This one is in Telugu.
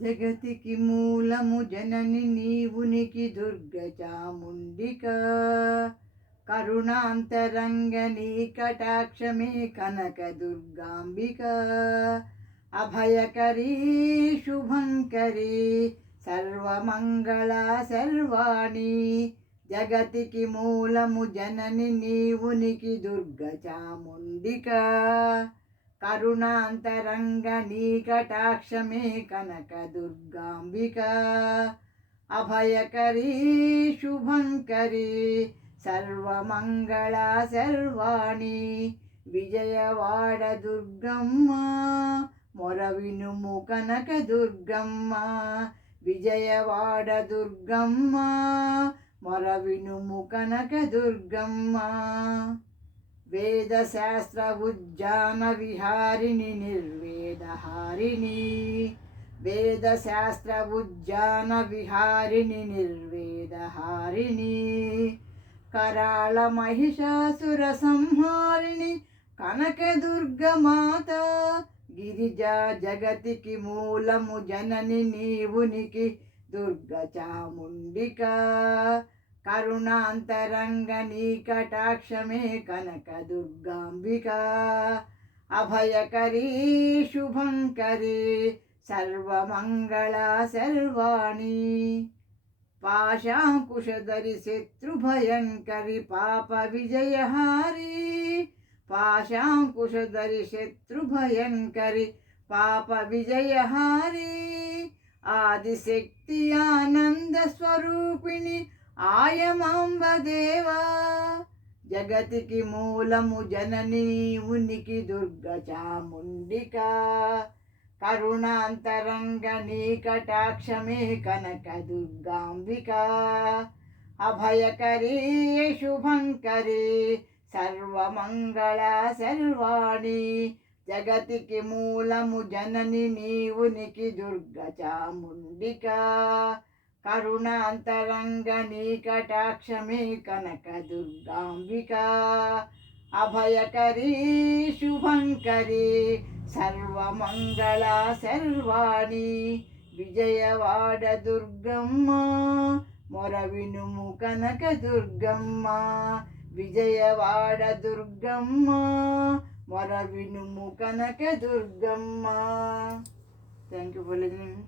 జగతికి మూలము జనని నీవునికి దుర్గ చాముండిక కరుణాంతరంగ నీ కటాక్షమే కనక దుర్గాంబిక అభయకరీ శుభంకరీ సర్వమంగళ సర్వాణి జగతికి మూలము జనని నీవునికి దుర్గ చాముండిక కరుణాంతరంగ నీ కటాక్షమే కనక దుర్గాంబిక అభయకరీ శుభంకరీ సర్వమంగళ సర్వాణి విజయవాడ దుర్గమ్మ మొరవినుము కనక దుర్గమ్మ విజయవాడ దుర్గమ్మ మొరవినుము కనక దుర్గమ్మ వేదశాస్త్ర ఉజ్జాన విహారిణి నిర్వేదహారిణి వేదశాస్త్ర ఉజ్జాన విహారిణి నిర్వేదహారిణి కరాళ మహిషాసుర సంహారిణి కనక దుర్గమాత గిరిజా జగతికి మూలము జనని నీవునికి దుర్గ చాముండిక కరుణాంతరంగ నీ కటాక్షమే కనక దుర్గాంబిక అభయకరీ శుభంకరీ సర్వమంగళ సర్వాణి పాశాంకుశధరి శత్రుభయంకరి పాప విజయహారి పాశాంకుశధరి శత్రుభయంకరి పాప విజయహారి ఆదిశక్తి ఆనంద స్వరూపిణి ఆయమాంబ దేవా జగతికి మూలము జనని ఉనికి దుర్గ చాముండిక కరుణాంతరంగ నీ కటాక్షమే కనక దుర్గాంబిక అభయకరీ శుభంకరీ సర్వమంగళ సర్వాణి జగతికి మూలము జనని నీవునికి దుర్గ చాముండిక కరుణాంతరంగ నీ కటాక్షమే కనక దుర్గాంబిక అభయకరీ శుభంకరీ సర్వమంగళ సర్వాణి విజయవాడ దుర్గమ్మ మొరవినుము కనక దుర్గమ్మ విజయవాడ దుర్గమ్మ మొరవినుము Kanaka Durgamma. Thank you for listening.